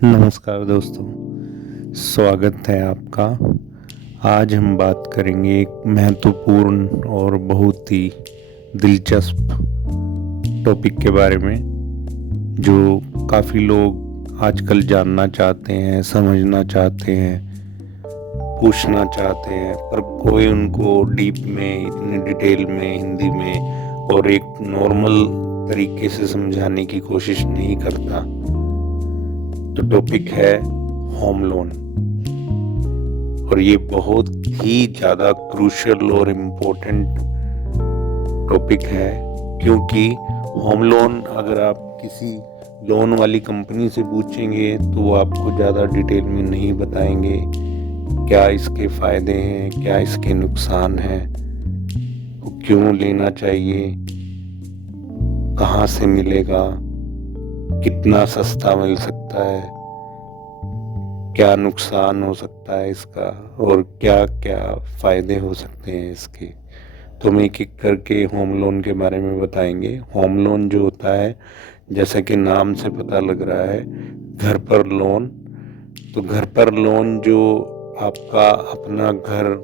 नमस्कार दोस्तों, स्वागत है आपका। आज हम बात करेंगे एक महत्वपूर्ण और बहुत ही दिलचस्प टॉपिक के बारे में, जो काफ़ी लोग आजकल जानना चाहते हैं, समझना चाहते हैं, पूछना चाहते हैं, पर कोई उनको डीप में, इतनी डिटेल में, हिंदी में और एक नॉर्मल तरीके से समझाने की कोशिश नहीं करता। तो टॉपिक है होम लोन, और ये बहुत ही ज़्यादा क्रूशियल और इम्पोर्टेंट टॉपिक है, क्योंकि होम लोन अगर आप किसी लोन वाली कंपनी से पूछेंगे तो वो आपको ज़्यादा डिटेल में नहीं बताएंगे क्या इसके फ़ायदे हैं, क्या इसके नुकसान हैं, क्यों लेना चाहिए, कहाँ से मिलेगा, कितना सस्ता मिल सकता है, क्या नुकसान हो सकता है इसका, और क्या क्या फ़ायदे हो सकते हैं इसके। तो हम एक एक करके होम लोन के बारे में बताएंगे। होम लोन जो होता है, जैसा कि नाम से पता लग रहा है, घर पर लोन। तो घर पर लोन जो आपका अपना घर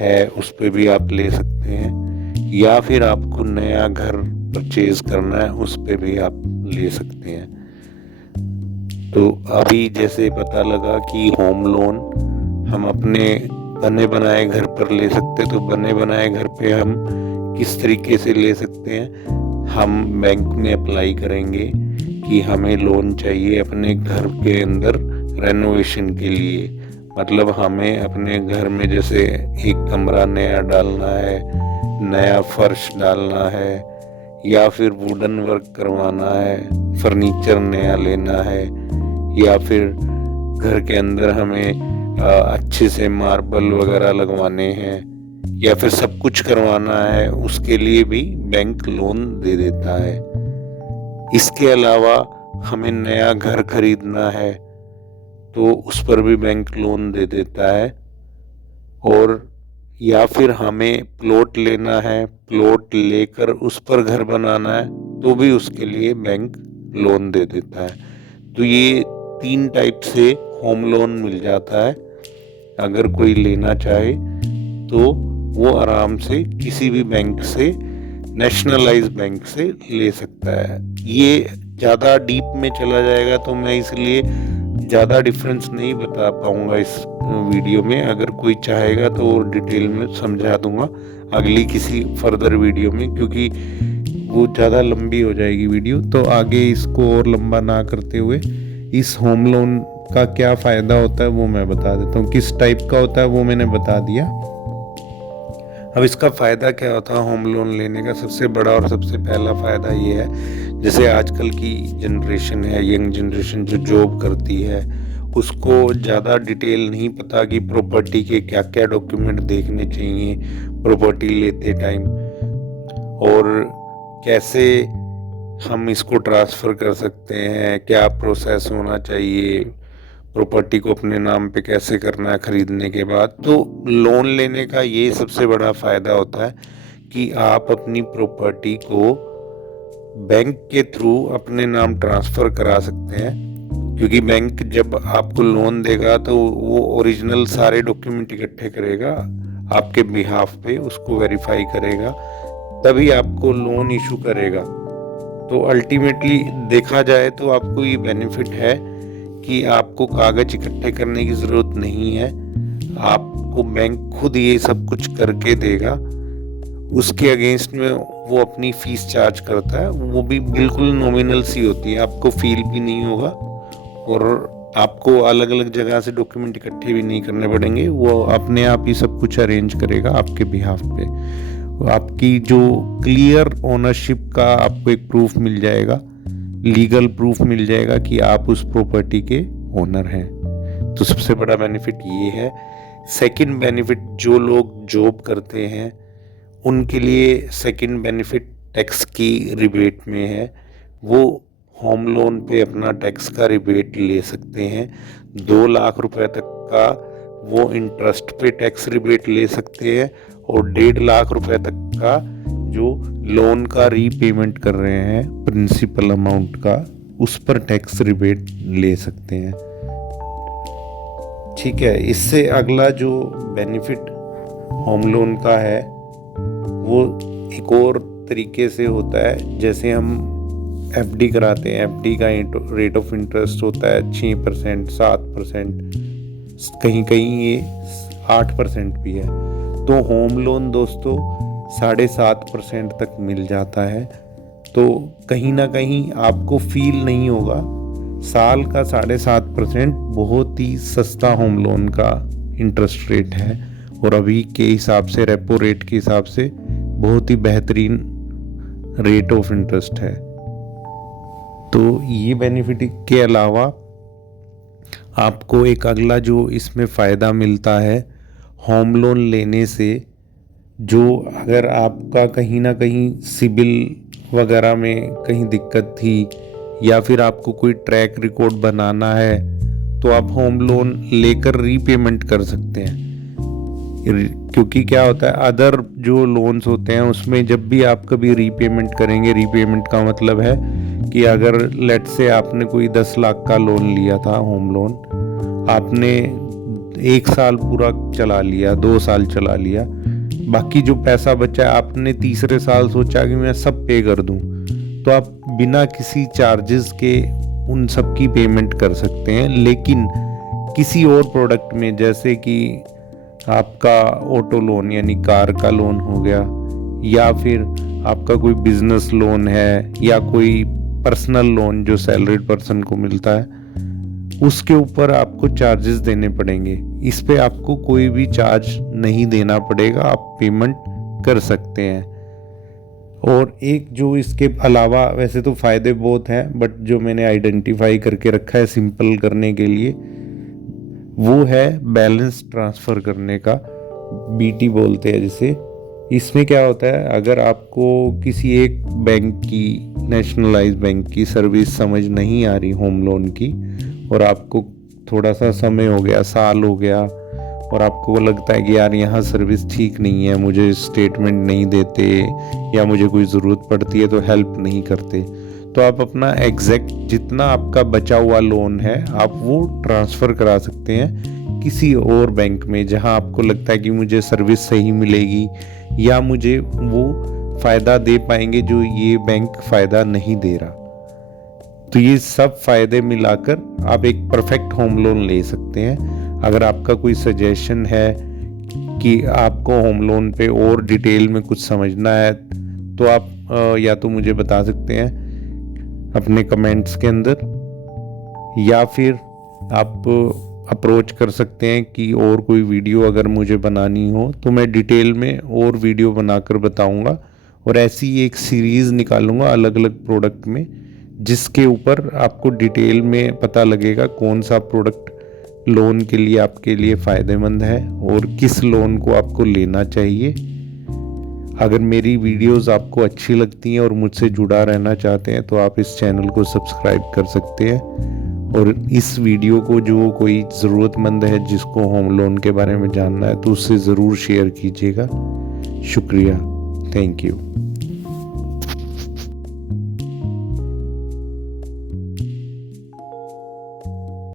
है उस पर भी आप ले सकते हैं, या फिर आपको नया घर परचेज करना है उस पे भी आप ले सकते हैं। तो अभी जैसे पता लगा कि होम लोन हम अपने बने बनाए घर पर ले सकते, तो बने बनाए घर पे हम किस तरीके से ले सकते हैं। हम बैंक में अप्लाई करेंगे कि हमें लोन चाहिए अपने घर के अंदर रेनोवेशन के लिए, मतलब हमें अपने घर में जैसे एक कमरा नया डालना है, नया फर्श डालना है, या फिर वुडन वर्क करवाना है, फर्नीचर नया लेना है, या फिर घर के अंदर हमें अच्छे से मार्बल वगैरह लगवाने हैं, या फिर सब कुछ करवाना है, उसके लिए भी बैंक लोन दे देता है। इसके अलावा हमें नया घर खरीदना है तो उस पर भी बैंक लोन दे देता है, और या फिर हमें प्लॉट लेना है, प्लॉट लेकर उस पर घर बनाना है तो भी उसके लिए बैंक लोन दे देता है। तो ये 3 टाइप से होम लोन मिल जाता है। अगर कोई लेना चाहे तो वो आराम से किसी भी बैंक से, नेशनलाइज बैंक से ले सकता है। ये ज़्यादा डीप में चला जाएगा तो मैं इसलिए ज़्यादा डिफरेंस नहीं बता पाऊँगा इस वीडियो में। अगर कोई चाहेगा तो डिटेल में समझा दूँगा अगली किसी फर्दर वीडियो में, क्योंकि वो ज़्यादा लंबी हो जाएगी वीडियो। तो आगे इसको और लंबा ना करते हुए इस होम लोन का क्या फ़ायदा होता है वो मैं बता देता हूँ। किस टाइप का होता है वो मैंने बता दिया। अब इसका फ़ायदा क्या होता है होम लोन लेने का। सबसे बड़ा और सबसे पहला फ़ायदा ये है, जैसे आजकल की जनरेशन है, यंग जनरेशन जो जॉब करती है, उसको ज़्यादा डिटेल नहीं पता कि प्रॉपर्टी के क्या क्या डॉक्यूमेंट देखने चाहिए प्रॉपर्टी लेते टाइम, और कैसे हम इसको ट्रांसफ़र कर सकते हैं, क्या प्रोसेस होना चाहिए, प्रॉपर्टी को अपने नाम पे कैसे करना है खरीदने के बाद। तो लोन लेने का ये सबसे बड़ा फ़ायदा होता है कि आप अपनी प्रॉपर्टी को बैंक के थ्रू अपने नाम ट्रांसफ़र करा सकते हैं, क्योंकि बैंक जब आपको लोन देगा तो वो ओरिजिनल सारे डॉक्यूमेंट इकट्ठे करेगा आपके बिहाफ पे, उसको वेरीफाई करेगा, तभी आपको लोन इशू करेगा। तो अल्टीमेटली देखा जाए तो आपको ये बेनिफिट है कि आपको कागज इकट्ठे करने की ज़रूरत नहीं है, आपको बैंक खुद ये सब कुछ करके देगा। उसके अगेंस्ट में वो अपनी फ़ीस चार्ज करता है, वो भी बिल्कुल नॉमिनल सी होती है, आपको फील भी नहीं होगा, और आपको अलग अलग जगह से डॉक्यूमेंट इकट्ठे भी नहीं करने पड़ेंगे। वो अपने आप ही सब कुछ अरेंज करेगा आपके बिहाफ पे। आपकी जो क्लियर ओनरशिप का आपको एक प्रूफ मिल जाएगा, लीगल प्रूफ मिल जाएगा कि आप उस प्रॉपर्टी के ओनर हैं। तो सबसे बड़ा बेनिफिट ये है। सेकंड बेनिफिट, जो लोग जॉब करते हैं उनके लिए सेकंड बेनिफिट टैक्स की रिबेट में है। वो होम लोन पे अपना टैक्स का रिबेट ले सकते हैं। 2 लाख रुपए तक का वो इंटरेस्ट पे टैक्स रिबेट ले सकते हैं, और 1.5 लाख रुपए तक का जो लोन का रीपेमेंट कर रहे हैं प्रिंसिपल अमाउंट का, उस पर टैक्स रिबेट ले सकते हैं। ठीक है। इससे अगला जो बेनिफिट होम लोन का है वो एक और तरीके से होता है। जैसे हम एफडी कराते हैं, एफडी का रेट ऑफ इंटरेस्ट होता है 6%, 7%, कहीं कहीं ये 8% भी है। तो होम लोन दोस्तों 7.5% तक मिल जाता है। तो कहीं ना कहीं आपको फील नहीं होगा, साल का 7.5% बहुत ही सस्ता होम लोन का इंटरेस्ट रेट है, और अभी के हिसाब से रेपो रेट के हिसाब से बहुत ही बेहतरीन रेट ऑफ इंटरेस्ट है। तो ये बेनिफिट के अलावा आपको एक अगला जो इसमें फ़ायदा मिलता है होम लोन लेने से, जो अगर आपका कहीं ना कहीं सिबिल वगैरह में कहीं दिक्कत थी या फिर आपको कोई ट्रैक रिकॉर्ड बनाना है, तो आप होम लोन लेकर रीपेमेंट कर सकते हैं। क्योंकि क्या होता है, अदर जो लोन्स होते हैं उसमें जब भी आप कभी रीपेमेंट करेंगे, रीपेमेंट का मतलब है कि अगर लेट से आपने कोई 10 लाख का लोन लिया था होम लोन, आपने 1 साल पूरा चला लिया, 2 साल चला लिया, बाकी जो पैसा बचा आपने तीसरे साल सोचा कि मैं सब पे कर दूं, तो आप बिना किसी चार्जेस के उन सब की पेमेंट कर सकते हैं। लेकिन किसी और प्रोडक्ट में, जैसे कि आपका ऑटो लोन यानी कार का लोन हो गया, या फिर आपका कोई बिजनेस लोन है, या कोई पर्सनल लोन जो सैलरीड पर्सन को मिलता है, उसके ऊपर आपको चार्जेस देने पड़ेंगे। इस पे आपको कोई भी चार्ज नहीं देना पड़ेगा, आप पेमेंट कर सकते हैं। और एक जो इसके अलावा, वैसे तो फ़ायदे बहुत हैं, बट जो मैंने आइडेंटिफाई करके रखा है सिंपल करने के लिए, वो है बैलेंस ट्रांसफ़र करने का, बीटी बोलते हैं जिसे। इसमें क्या होता है, अगर आपको किसी एक बैंक की, नेशनलाइज बैंक की सर्विस समझ नहीं आ रही होम लोन की, और आपको थोड़ा सा समय हो गया, साल हो गया, और आपको लगता है कि यार यहाँ सर्विस ठीक नहीं है, मुझे स्टेटमेंट नहीं देते, या मुझे कोई ज़रूरत पड़ती है तो हेल्प नहीं करते, तो आप अपना एग्जैक्ट जितना आपका बचा हुआ लोन है आप वो ट्रांसफ़र करा सकते हैं किसी और बैंक में, जहां आपको लगता है कि मुझे सर्विस सही मिलेगी या मुझे वो फ़ायदा दे पाएंगे जो ये बैंक फ़ायदा नहीं दे रहा। तो ये सब फ़ायदे मिलाकर आप एक परफेक्ट होम लोन ले सकते हैं। अगर आपका कोई सजेशन है कि आपको होम लोन पे और डिटेल में कुछ समझना है, तो आप या तो मुझे बता सकते हैं अपने कमेंट्स के अंदर, या फिर आप अप्रोच कर सकते हैं कि और कोई वीडियो अगर मुझे बनानी हो तो मैं डिटेल में और वीडियो बनाकर बताऊंगा, और ऐसी एक सीरीज़ निकालूंगा अलग अलग प्रोडक्ट में, जिसके ऊपर आपको डिटेल में पता लगेगा कौन सा प्रोडक्ट लोन के लिए आपके लिए फ़ायदेमंद है और किस लोन को आपको लेना चाहिए। अगर मेरी वीडियोस आपको अच्छी लगती हैं और मुझसे जुड़ा रहना चाहते हैं तो आप इस चैनल को सब्सक्राइब कर सकते हैं, और इस वीडियो को जो कोई ज़रूरतमंद है जिसको होम लोन के बारे में जानना है तो उससे ज़रूर शेयर कीजिएगा। शुक्रिया, थैंक यू।